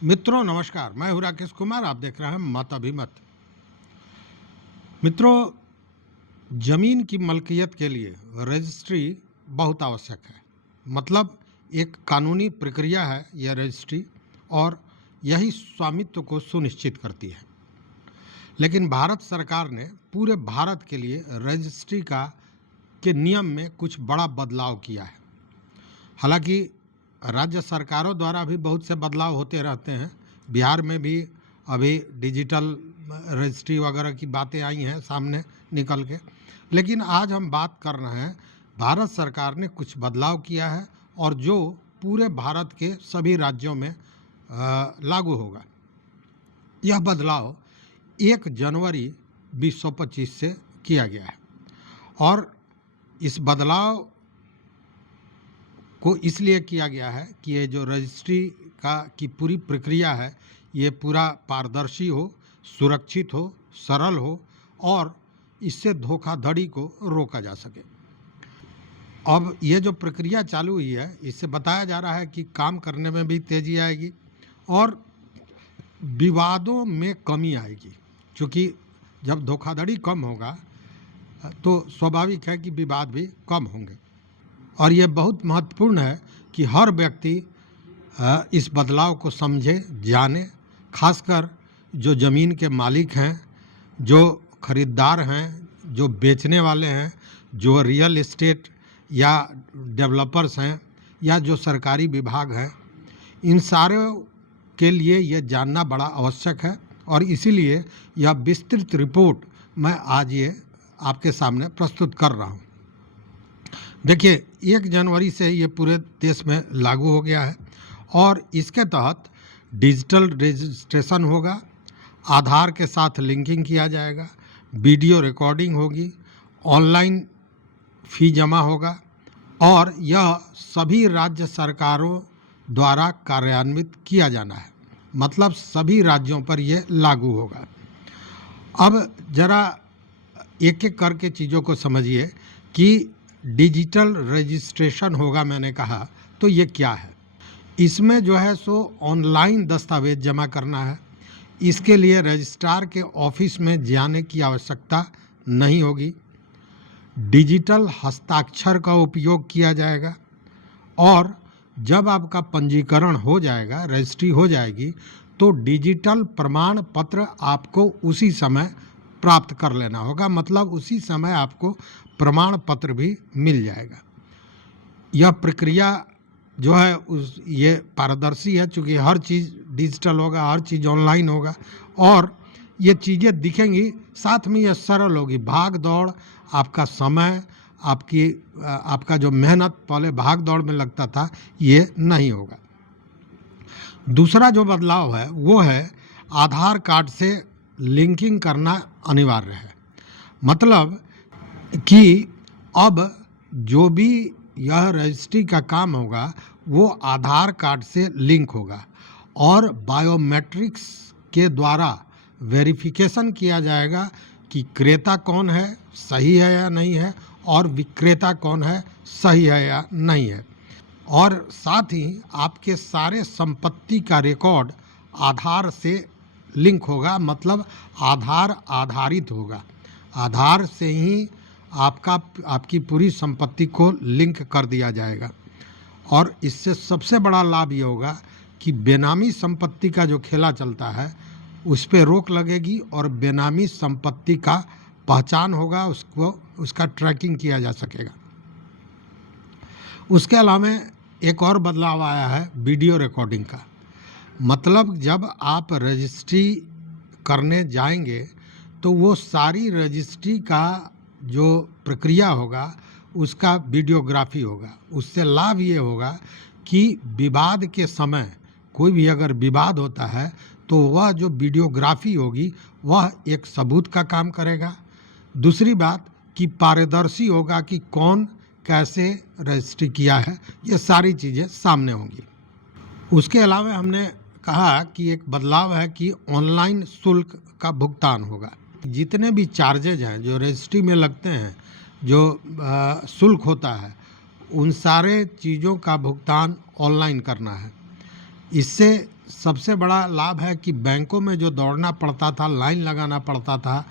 मित्रों नमस्कार, मैं हूं राकेश कुमार। आप देख रहे हैं मत अभिमत। मित्रों, जमीन की मलकियत के लिए रजिस्ट्री बहुत आवश्यक है। मतलब एक कानूनी प्रक्रिया है यह रजिस्ट्री, और यही स्वामित्व को सुनिश्चित करती है। लेकिन भारत सरकार ने पूरे भारत के लिए रजिस्ट्री के नियम में कुछ बड़ा बदलाव किया है। हालांकि राज्य सरकारों द्वारा भी बहुत से बदलाव होते रहते हैं। बिहार में भी अभी डिजिटल रजिस्ट्री वगैरह की बातें आई हैं सामने निकल के। लेकिन आज हम बात कर रहे हैं, भारत सरकार ने कुछ बदलाव किया है और जो पूरे भारत के सभी राज्यों में लागू होगा। यह बदलाव 1 जनवरी 2025 से किया गया है और इस बदलाव को इसलिए किया गया है कि ये जो रजिस्ट्री की पूरी प्रक्रिया है ये पूरा पारदर्शी हो, सुरक्षित हो, सरल हो और इससे धोखाधड़ी को रोका जा सके। अब ये जो प्रक्रिया चालू हुई है, इससे बताया जा रहा है कि काम करने में भी तेज़ी आएगी और विवादों में कमी आएगी। क्योंकि जब धोखाधड़ी कम होगा तो स्वाभाविक है कि विवाद भी कम होंगे। और ये बहुत महत्वपूर्ण है कि हर व्यक्ति इस बदलाव को समझे, जाने। खासकर जो ज़मीन के मालिक हैं, जो खरीदार हैं, जो बेचने वाले हैं, जो रियल एस्टेट या डेवलपर्स हैं या जो सरकारी विभाग हैं, इन सारों के लिए ये जानना बड़ा आवश्यक है। और इसीलिए यह विस्तृत रिपोर्ट मैं आज ये आपके सामने प्रस्तुत कर रहा हूँ। देखिए, 1 जनवरी से ये पूरे देश में लागू हो गया है और इसके तहत डिजिटल रजिस्ट्रेशन होगा, आधार के साथ लिंकिंग किया जाएगा, वीडियो रिकॉर्डिंग होगी, ऑनलाइन फ़ी जमा होगा और यह सभी राज्य सरकारों द्वारा कार्यान्वित किया जाना है। मतलब सभी राज्यों पर यह लागू होगा। अब ज़रा एक एक करके चीज़ों को समझिए कि डिजिटल रजिस्ट्रेशन होगा, मैंने कहा, तो ये क्या है। इसमें जो है सो ऑनलाइन दस्तावेज जमा करना है। इसके लिए रजिस्ट्रार के ऑफिस में जाने की आवश्यकता नहीं होगी। डिजिटल हस्ताक्षर का उपयोग किया जाएगा और जब आपका पंजीकरण हो जाएगा, रजिस्ट्री हो जाएगी, तो डिजिटल प्रमाण पत्र आपको उसी समय प्राप्त कर लेना होगा। मतलब उसी समय आपको प्रमाण पत्र भी मिल जाएगा। यह प्रक्रिया जो है ये पारदर्शी है, चूँकि हर चीज़ डिजिटल होगा, हर चीज़ ऑनलाइन होगा और ये चीज़ें दिखेंगी। साथ में ये सरल होगी। भाग दौड़, आपका समय, आपका जो मेहनत पहले भाग दौड़ में लगता था, ये नहीं होगा। दूसरा जो बदलाव है वो है आधार कार्ड से लिंकिंग करना अनिवार्य है। मतलब कि अब जो भी यह रजिस्ट्री का काम होगा वो आधार कार्ड से लिंक होगा और बायोमेट्रिक्स के द्वारा वेरिफिकेशन किया जाएगा कि क्रेता कौन है, सही है या नहीं है, और विक्रेता कौन है, सही है या नहीं है। और साथ ही आपके सारे संपत्ति का रिकॉर्ड आधार से लिंक होगा। मतलब आधार आधारित होगा। आधार से ही आपकी पूरी संपत्ति को लिंक कर दिया जाएगा। और इससे सबसे बड़ा लाभ ये होगा कि बेनामी संपत्ति का जो खेला चलता है उस पर रोक लगेगी और बेनामी संपत्ति का पहचान होगा, उसका ट्रैकिंग किया जा सकेगा। उसके अलावा एक और बदलाव आया है वीडियो रिकॉर्डिंग का। मतलब जब आप रजिस्ट्री करने जाएंगे तो वो सारी रजिस्ट्री का जो प्रक्रिया होगा उसका वीडियोग्राफी होगा। उससे लाभ ये होगा कि विवाद के समय कोई भी अगर विवाद होता है तो वह जो वीडियोग्राफी होगी वह एक सबूत का काम करेगा। दूसरी बात कि पारदर्शी होगा कि कौन कैसे रजिस्ट्री किया है, ये सारी चीज़ें सामने होंगी। उसके अलावा हमने कहा कि एक बदलाव है कि ऑनलाइन शुल्क का भुगतान होगा। जितने भी चार्जेज हैं जो रजिस्ट्री में लगते हैं, जो शुल्क होता है, उन सारे चीज़ों का भुगतान ऑनलाइन करना है। इससे सबसे बड़ा लाभ है कि बैंकों में जो दौड़ना पड़ता था, लाइन लगाना पड़ता था,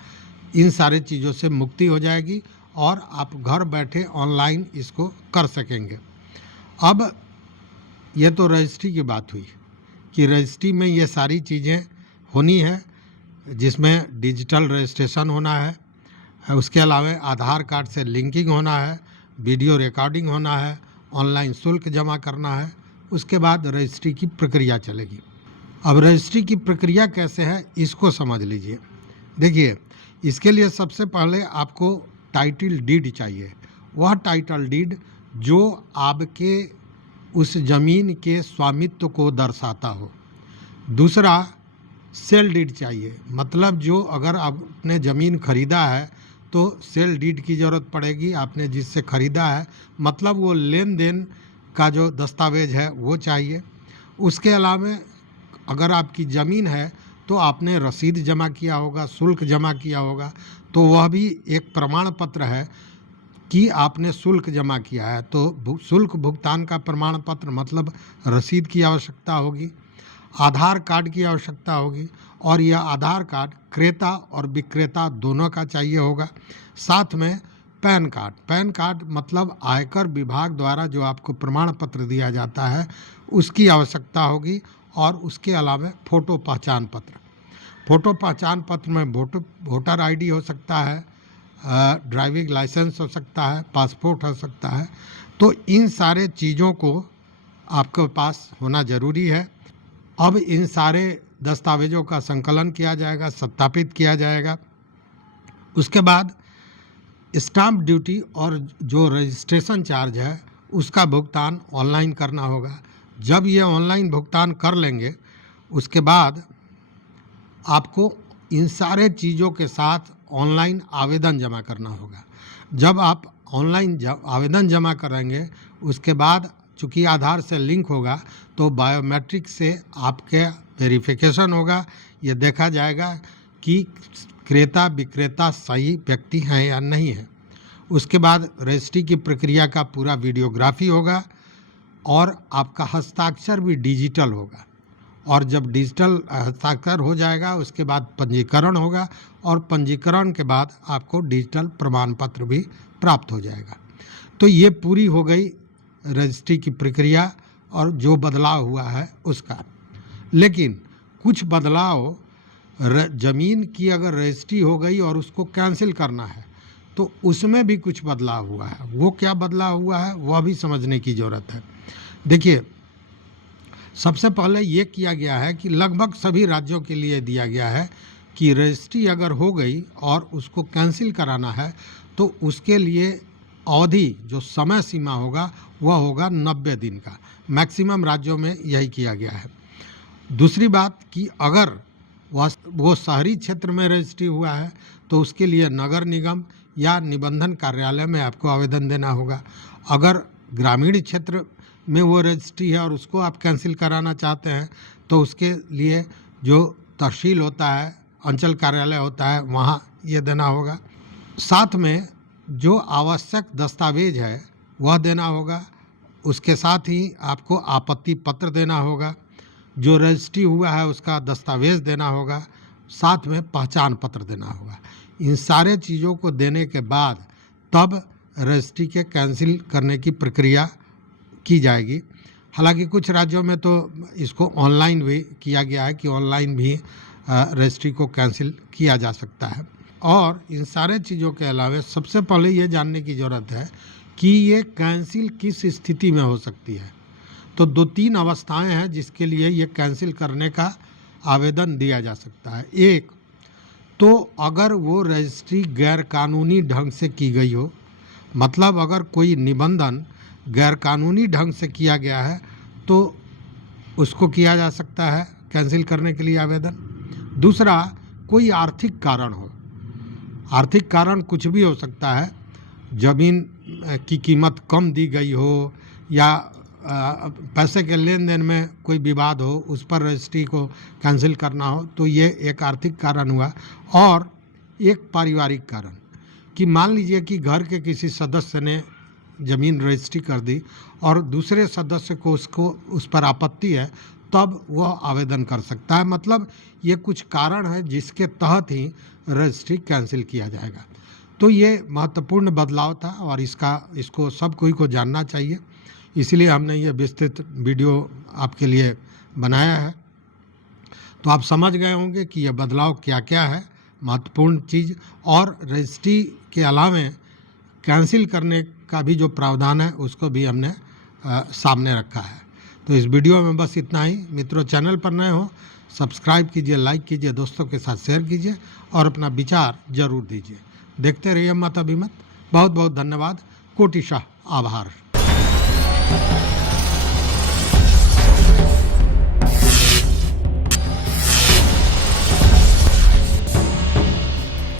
इन सारी चीज़ों से मुक्ति हो जाएगी और आप घर बैठे ऑनलाइन इसको कर सकेंगे। अब ये तो रजिस्ट्री की बात हुई कि रजिस्ट्री में ये सारी चीज़ें होनी है, जिसमें डिजिटल रजिस्ट्रेशन होना है, उसके अलावा आधार कार्ड से लिंकिंग होना है, वीडियो रिकॉर्डिंग होना है, ऑनलाइन शुल्क जमा करना है, उसके बाद रजिस्ट्री की प्रक्रिया चलेगी। अब रजिस्ट्री की प्रक्रिया कैसे है इसको समझ लीजिए। देखिए, इसके लिए सबसे पहले आपको टाइटल डीड चाहिए। वह टाइटल डीड जो आपके उस ज़मीन के स्वामित्व को दर्शाता हो। दूसरा, सेल डीड चाहिए, मतलब जो अगर आपने ज़मीन खरीदा है तो सेल डीड की ज़रूरत पड़ेगी। आपने जिससे ख़रीदा है मतलब वो लेन देन का जो दस्तावेज है वो चाहिए। उसके अलावा अगर आपकी ज़मीन है तो आपने रसीद जमा किया होगा, शुल्क जमा किया होगा, तो वह भी एक प्रमाण पत्र है कि आपने शुल्क जमा किया है। तो शुल्क भुगतान का प्रमाण पत्र मतलब रसीद की आवश्यकता होगी, आधार कार्ड की आवश्यकता होगी, और यह आधार कार्ड क्रेता और विक्रेता दोनों का चाहिए होगा। साथ में पैन कार्ड मतलब आयकर विभाग द्वारा जो आपको प्रमाण पत्र दिया जाता है उसकी आवश्यकता होगी। और उसके अलावा फ़ोटो पहचान पत्र में वोटर आईडी हो सकता है, ड्राइविंग लाइसेंस हो सकता है, पासपोर्ट हो सकता है। तो इन सारे चीज़ों को आपके पास होना ज़रूरी है। अब इन सारे दस्तावेज़ों का संकलन किया जाएगा, सत्यापित किया जाएगा। उसके बाद स्टाम्प ड्यूटी और जो रजिस्ट्रेशन चार्ज है उसका भुगतान ऑनलाइन करना होगा। जब ये ऑनलाइन भुगतान कर लेंगे उसके बाद आपको इन सारे चीज़ों के साथ ऑनलाइन आवेदन जमा करना होगा। जब आप ऑनलाइन आवेदन जमा करेंगे उसके बाद चूँकि आधार से लिंक होगा तो बायोमेट्रिक से आपके वेरिफिकेशन होगा। ये देखा जाएगा कि क्रेता विक्रेता सही व्यक्ति हैं या नहीं है। उसके बाद रजिस्ट्री की प्रक्रिया का पूरा वीडियोग्राफी होगा और आपका हस्ताक्षर भी डिजिटल होगा। और जब डिजिटल हस्ताक्षर हो जाएगा उसके बाद पंजीकरण होगा और पंजीकरण के बाद आपको डिजिटल प्रमाण पत्र भी प्राप्त हो जाएगा। तो ये पूरी हो गई रजिस्ट्री की प्रक्रिया और जो बदलाव हुआ है उसका। लेकिन कुछ बदलाव ज़मीन की अगर रजिस्ट्री हो गई और उसको कैंसिल करना है तो उसमें भी कुछ बदलाव हुआ है। वो क्या बदलाव हुआ है वह भी समझने की ज़रूरत है। देखिए, सबसे पहले ये किया गया है कि लगभग सभी राज्यों के लिए दिया गया है कि रजिस्ट्री अगर हो गई और उसको कैंसिल कराना है तो उसके लिए अवधि जो समय सीमा होगा वह होगा 90 दिन का। मैक्सिमम राज्यों में यही किया गया है। दूसरी बात कि अगर वो शहरी क्षेत्र में रजिस्ट्री हुआ है तो उसके लिए नगर निगम या निबंधन कार्यालय में आपको आवेदन देना होगा। अगर ग्रामीण क्षेत्र में वो रजिस्ट्री है और उसको आप कैंसिल कराना चाहते हैं तो उसके लिए जो तहसील होता है, अंचल कार्यालय होता है, वहाँ ये देना होगा। साथ में जो आवश्यक दस्तावेज है वह देना होगा। उसके साथ ही आपको आपत्ति पत्र देना होगा, जो रजिस्ट्री हुआ है उसका दस्तावेज देना होगा, साथ में पहचान पत्र देना होगा। इन सारे चीज़ों को देने के बाद तब रजिस्ट्री के कैंसिल करने की प्रक्रिया की जाएगी। हालांकि कुछ राज्यों में तो इसको ऑनलाइन भी किया गया है कि ऑनलाइन भी रजिस्ट्री को कैंसिल किया जा सकता है। और इन सारे चीज़ों के अलावा सबसे पहले ये जानने की ज़रूरत है कि ये कैंसिल किस स्थिति में हो सकती है। तो 2-3 अवस्थाएं हैं जिसके लिए ये कैंसिल करने का आवेदन दिया जा सकता है। एक तो अगर वो रजिस्ट्री गैरकानूनी ढंग से की गई हो, मतलब अगर कोई निबंधन गैरकानूनी ढंग से किया गया है तो उसको किया जा सकता है कैंसिल करने के लिए आवेदन। दूसरा, कोई आर्थिक कारण हो। आर्थिक कारण कुछ भी हो सकता है, ज़मीन की कीमत कम दी गई हो या पैसे के लेन देन में कोई विवाद हो, उस पर रजिस्ट्री को कैंसिल करना हो, तो ये एक आर्थिक कारण हुआ। और एक पारिवारिक कारण कि मान लीजिए कि घर के किसी सदस्य ने ज़मीन रजिस्ट्री कर दी और दूसरे सदस्य को उस पर आपत्ति है तब वह आवेदन कर सकता है। मतलब ये कुछ कारण है जिसके तहत ही रजिस्ट्री कैंसिल किया जाएगा। तो ये महत्वपूर्ण बदलाव था और इसको सब कोई को जानना चाहिए, इसलिए हमने ये विस्तृत वीडियो आपके लिए बनाया है। तो आप समझ गए होंगे कि यह बदलाव क्या क्या है, महत्वपूर्ण चीज़, और रजिस्ट्री के अलावे कैंसिल करने का भी जो प्रावधान है उसको भी हमने सामने रखा है। तो इस वीडियो में बस इतना ही। मित्रों, चैनल पर नए हो सब्सक्राइब कीजिए, लाइक कीजिए, दोस्तों के साथ शेयर कीजिए और अपना विचार जरूर दीजिए। देखते रहिए मत अभिमत। बहुत बहुत धन्यवाद, कोटिशाह आभार।